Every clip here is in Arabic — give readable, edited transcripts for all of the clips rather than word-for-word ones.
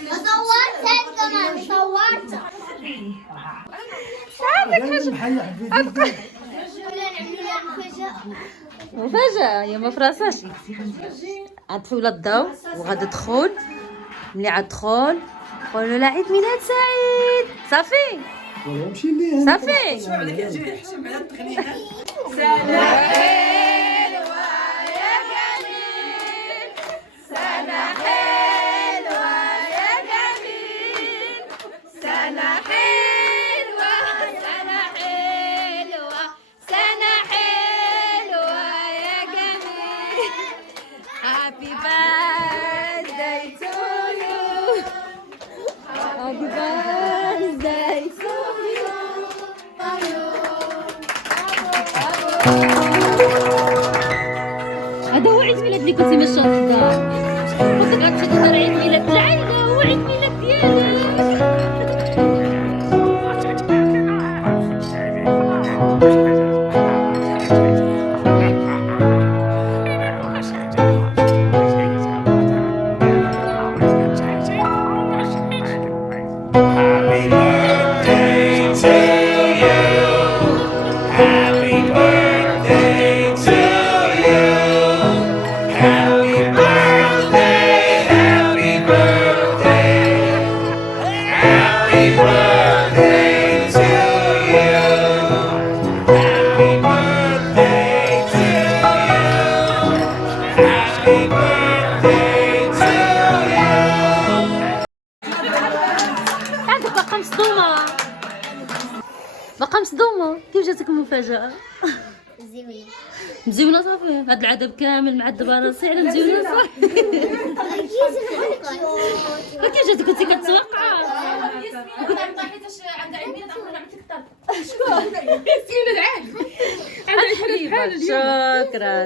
صورت كمان صورت. مفاجأة يا ما فراساش. عطفي ولا الضو وغادي تدخل. ملي عاد تدخل قولوا له عيد ميلاد سعيد. صافي صافي. Happy birthday to you. Happy birthday to you. هذا هو عيد ميلاد اللي كنتي ماشيه للدار. كنت غتمشي تحضر عيد ميلاد العائله. هو عيد ميلاد ديالي. باقا مصدومة. باقا مصدومة. كيف جاتك المفاجأة؟ زوينة. مزيونة صافي. هاد العدد كامل معذبة راسي على مزيونة صافي. كيف جاتك كنتي كتوقعي؟ كنت حيتاش عندها عيد ميلاد عمرنا عملت لك الطرد. شكون؟ ميلاد عاد. حبيبة شكرا.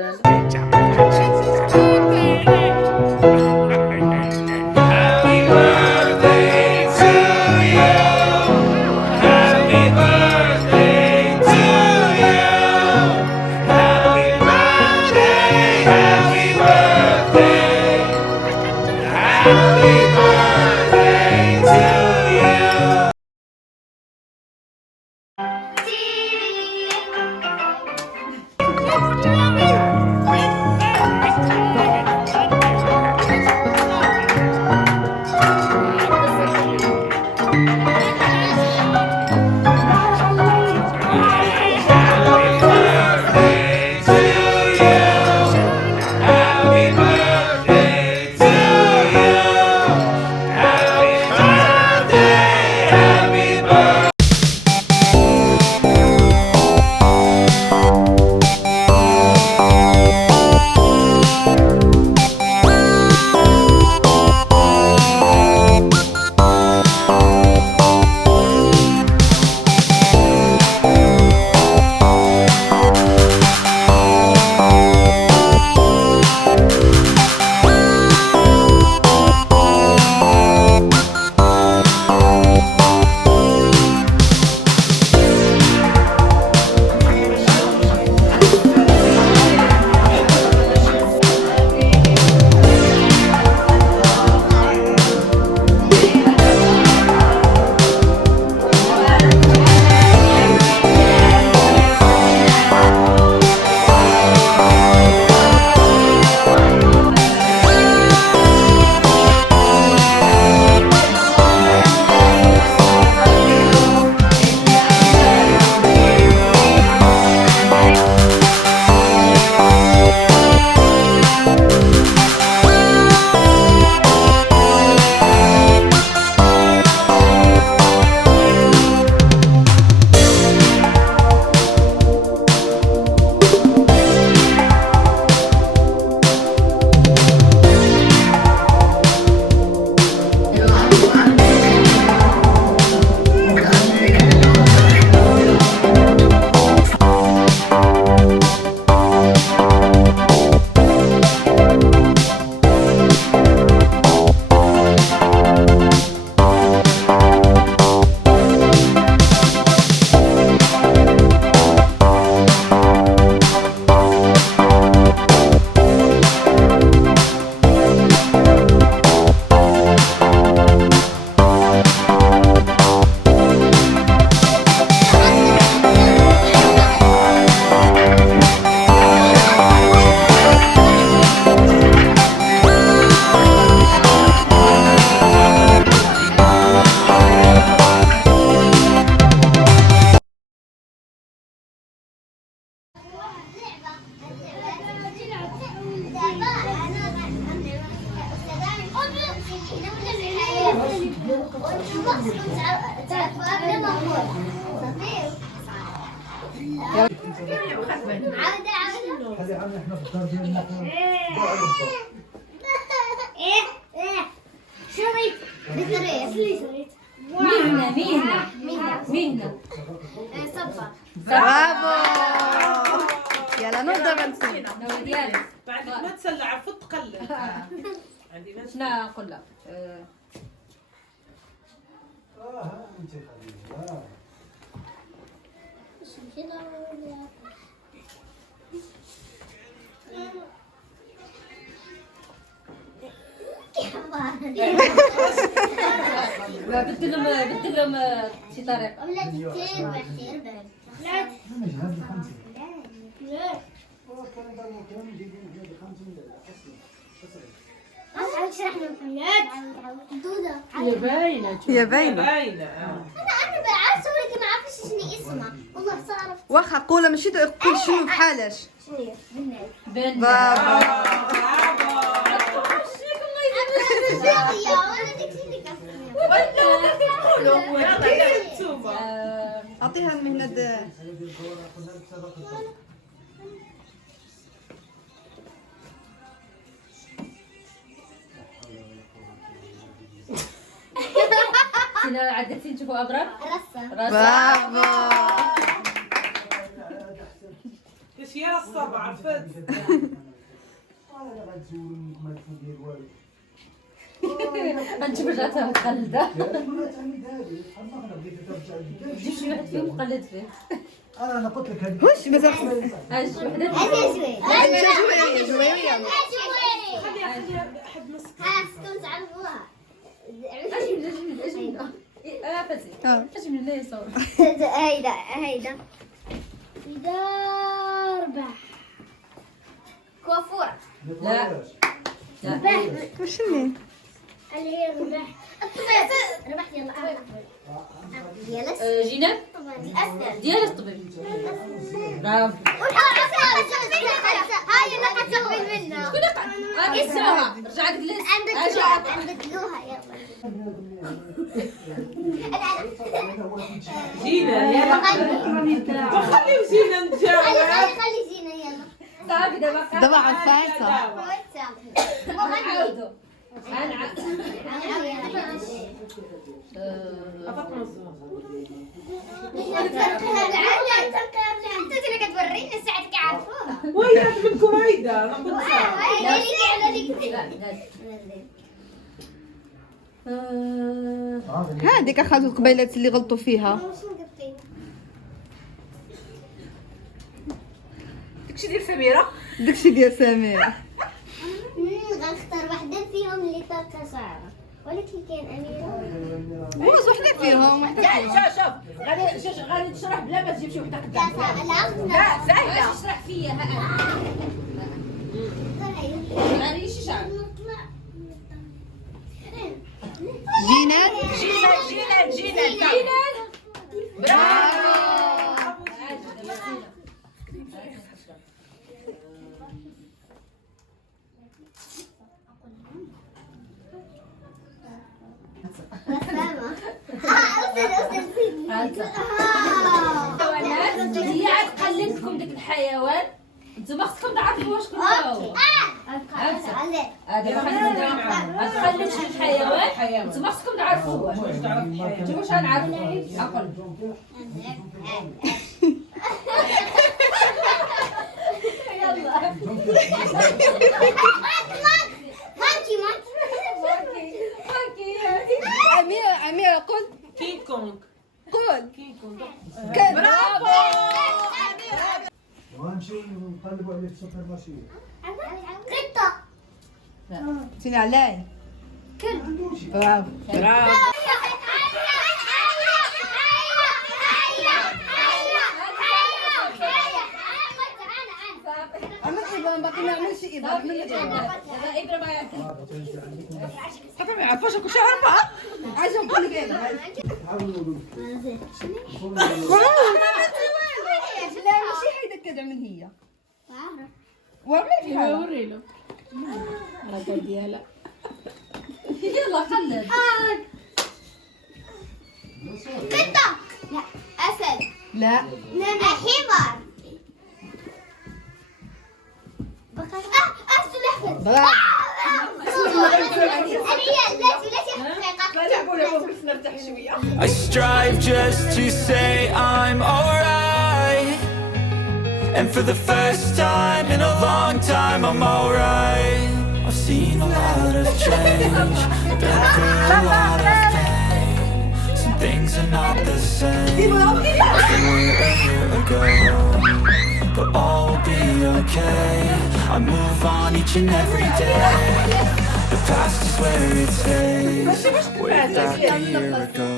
تعرف قبل ما نقول عودة هذه عامل احنا في الدار ديالنا ايه شريت شريت مهنة صبا برافو. يلا نوضة بنسين. ديالك بعد ما تسلع فوت تقلب عندي ناس شنو نقول لك انت خليها بدل لهم شي طريقة ولا تربح لا هذه خمسة لا كان قالوا كانوا يجيبوا هذه خمسة من عاود شرح لهم حيات دودة هي باينة. باينه انا بالعكس ولكن ما عرفتش شنو اسمها والله صارت واخا قولها ماشي قول شنو بحالاش. شنو هي بن برافو. يا ولا ديك اللي كفرني اعطيها المهنة. شنو عدتي تشوفوا أبرار رسم برافو. ايش هي الصبع عرفت غنجيب رجعتها مقلدة جيب شي واحد فيهم قلد فيه انا قلت لك هذه وش مازال هاي شي وحدة هذه شوي جويرية. حد مسك كنت تعرفوها اجمل فتي اجمل لنا يصور هيدا ضربة كوافورة لا. وش اللي اللي هي ربح الطبيب ربحت يلا جينات الأسد ديال الطبيب برافو هاي اللي قد تقبل منه اسمها رجعت جلس نبدلوها يلا جينا يلا وخليو جينا نتجاوب خلي زينة يلا صافي دابا دابا عرفاتها. نعاودو انت اللي كتورينا ساعتك عارفوها وياك منكم هيدا انا قلت هذيك اخذوا القبيلات اللي غلطوا فيها. داكشي ديال سميره داكشي ديال سميرة. غنختار واحدة فيهم اللي تلقى صعبة ولكن كاين أميرة واش وحدة فيهم وحدة فيهم. شوف غادي تشرح بلا ما تجيب شي وحده لا قدام لا سهله اشرح فيا ها غادي شي شعر جينات. جينا برافو. رسامة هي عاد قلدتكم ديك الحيوان انتما خصكم تعرفوا واش كل هو هذا غنخلي شي الحيوان انتما خصكم تعرفوا انتما واش غنعرفوا عقل أميرة قول كينج كونغ قول كينج كونغ كان. برافو ونمشيو نقلبوا عليه في السوبر مارشي قطة شنو علي. برافو. عملت باقي ما عملش اضافه من حتى ما يعرفوش كل شيء عارفه عايزه نقول لك حاولوا لا ماشي هيدا كذا من هي ورمي في حالها. وري له هذا ديالها يلا قلد قطة. لا. أسد. لا. حمار. بقرة. سلحفاة. برافو. I strive just to say I'm alright. And for the first time in a long time, I'm alright. I've seen a lot of change, been through a lot of pain. Some things are not the same as they were a year ago, but all will be okay. I move on each and every day. The past is where it stays, way back a year ago.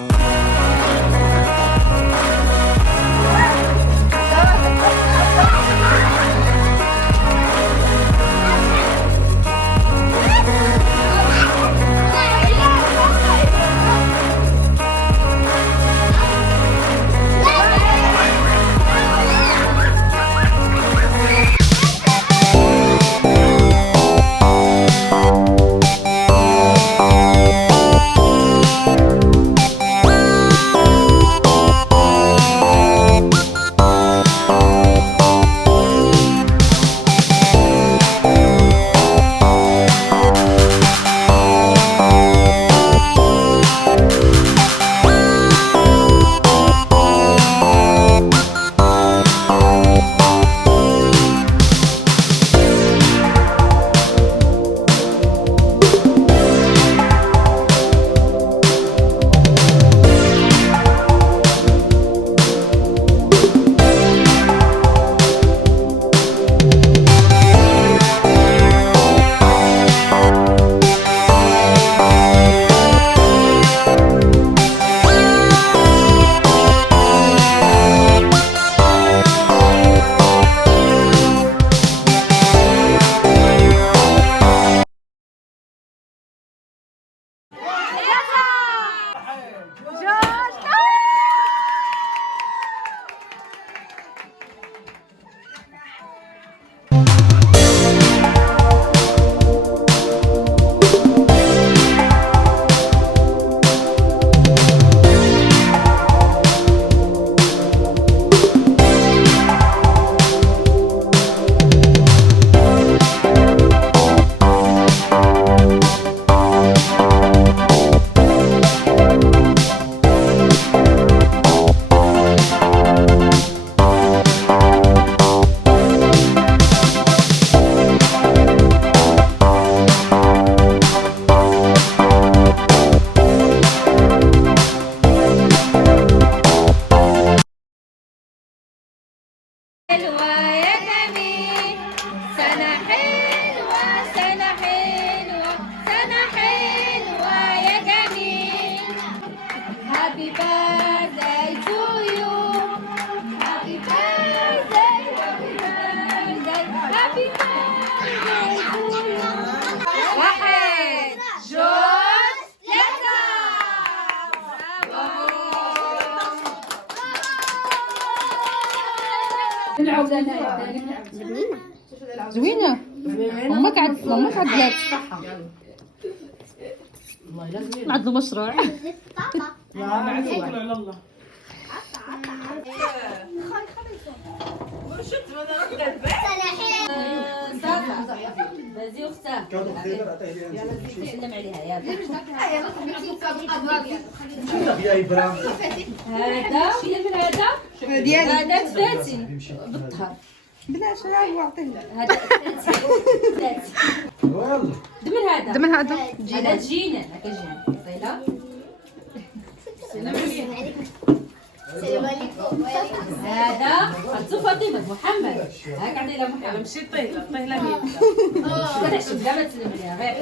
حلوة يا جميل، سنة حلوة سنة حلوة سنة حلوة يا جميل. Happy birthday to you. Happy birthday, happy birthday, happy birthday to you. واحد، جوز، ثلاثة. زوينة. امك عدلات عدلوا مشروع. على الله. بازي اختها كادو خير عطيه لي سلم عليها يلا. يا ابراهيم هذا شيل من هذا ديالي. هذا تفاتي بالطهر. بلاش راهو عطيه. هذا تفاتي يلا دمر هذا دمر هذا. هذا تجينا هكا جينا طيله. هذا خلصوا فاطمه محمد هاك عطينا محمد. مشي طيله طيله مين. كتعشب لا ما تسلم عليها غير.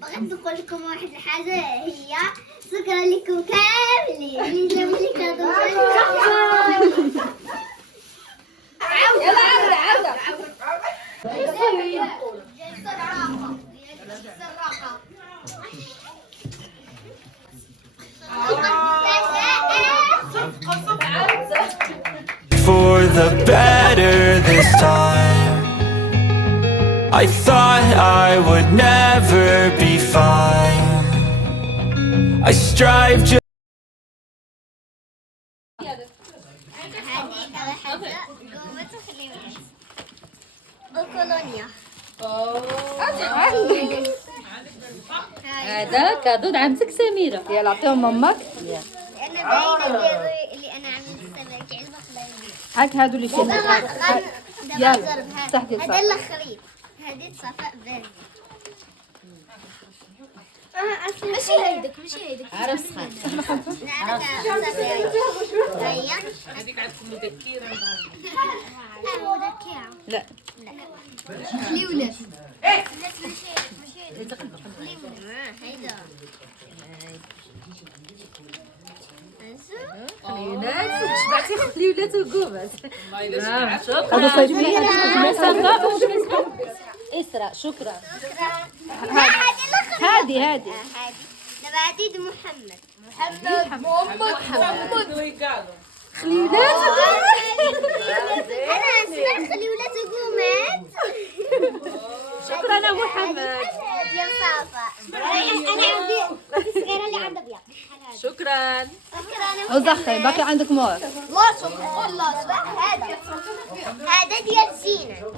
بغيت نقول لكم واحد الحاجة، هي شكرا لكم كاملين اللي جابوا لي كادو. يلا عاودة. For the better this time. I thought I would never be fine. I strive just كولونيا. هذا كادو عمتك سميرة. يلا اعطيهم امك. انا باينه اللي انا عملت السمك علبه خليني. هاك هادو اللي فيهم. يلا تحت هذا الصف. الخريف. هذه صفاء بارد. ماشي هيدك عرس خان. هذيك عندكم مذكره. لا خليولات. هيدا خليولات شبعتي خليولات وقومات. الله الا شكرا. شكرا. هذا صيفي. اسراء شكرا. هادي هذه نباتيد محمد. خليولات انا اسمع خليولات وقومات. شكرا يا محمد. ديال صافا. انا عندي الصغيره اللي عندها ابيض. شكرا. وزخي باقي عندك مور. هذا ديال زينة.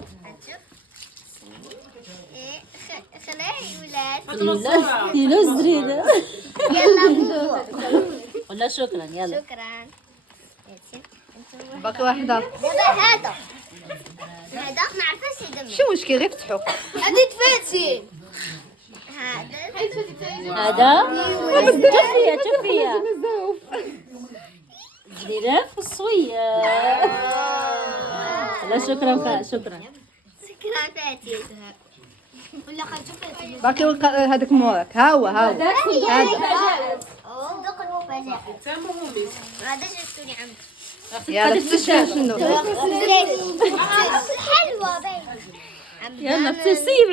خليولات. كيلو زريرة. يلا بوبو. ولا شكرا يلا. شكرا. باقي واحد اخر. دابا هذا ما عرفاش يدمر. شو مشكل غير فتحوا. هذه تفاتي. هذا شوفيها زريرة فصوية. لا شكرا شكرا. شكرا فاتي. ولا خرجوا فاتي. باقي هذاك مورك. هاو هذا. صندوق المفاجأة. تمامي. هذا شفتوا لي عمتي. يلا تفتشوا شنو. حلوة باينة. يلا سيب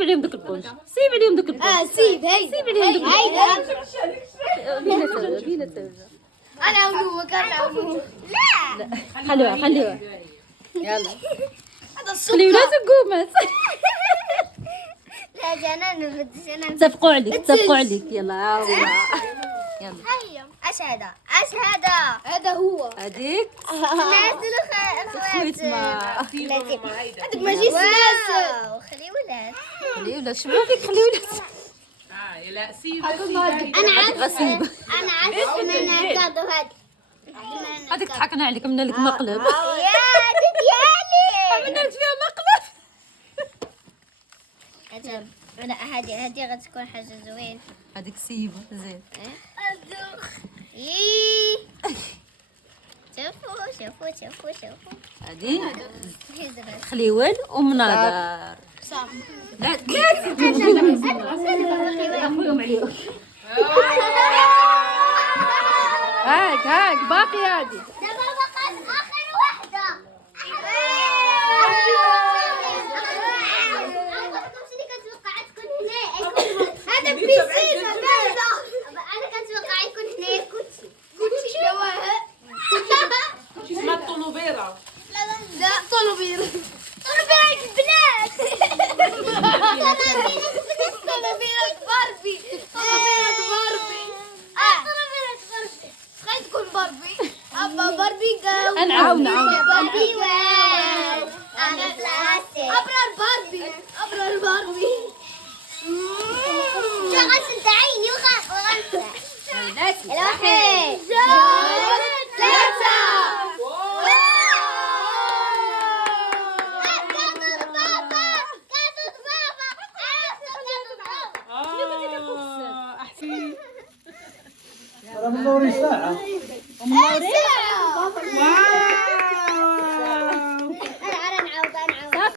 عليهم دوك البونج. سيب عليهم دوك البونج. سيب هيدا. سيب عليهم دوك هيدا. بينا سوا. انا اولوك لا خليوها يلا. خليولات وقومات. لا جانا نفتش انا. اتفقوا عليك يلا. يلا هيا اش هذا هذا هو هذيك نازل خويت ما هذاك ماشي سلاسل خليولات شنو فيك خليولات. لا سيب انا عارفه من كادو هذيك ضحكنا عليك من لك مقلب. يا ديالي عملنا لك فيها مقلب. لا هذه غتكون حاجه زوين. هذيك سيبه زين. شوفوا هذه خليول ومناظر. لا هاك باقي هذه. دابا بقات اخر وحده. هذا بيسين انا كنتوقع يكون هنا كوتشي اسمها الطنوبيره. لا طنوبيره البنات. طنوبيره باربي. خلي تكون باربي. ابا باربي جو. نعاون باربي وين انا بلاستيك. ابرار باربي شغل سد عيني وغنسى. الواحد جوج ثلاثة. راه من دوري الساعة. ساعة.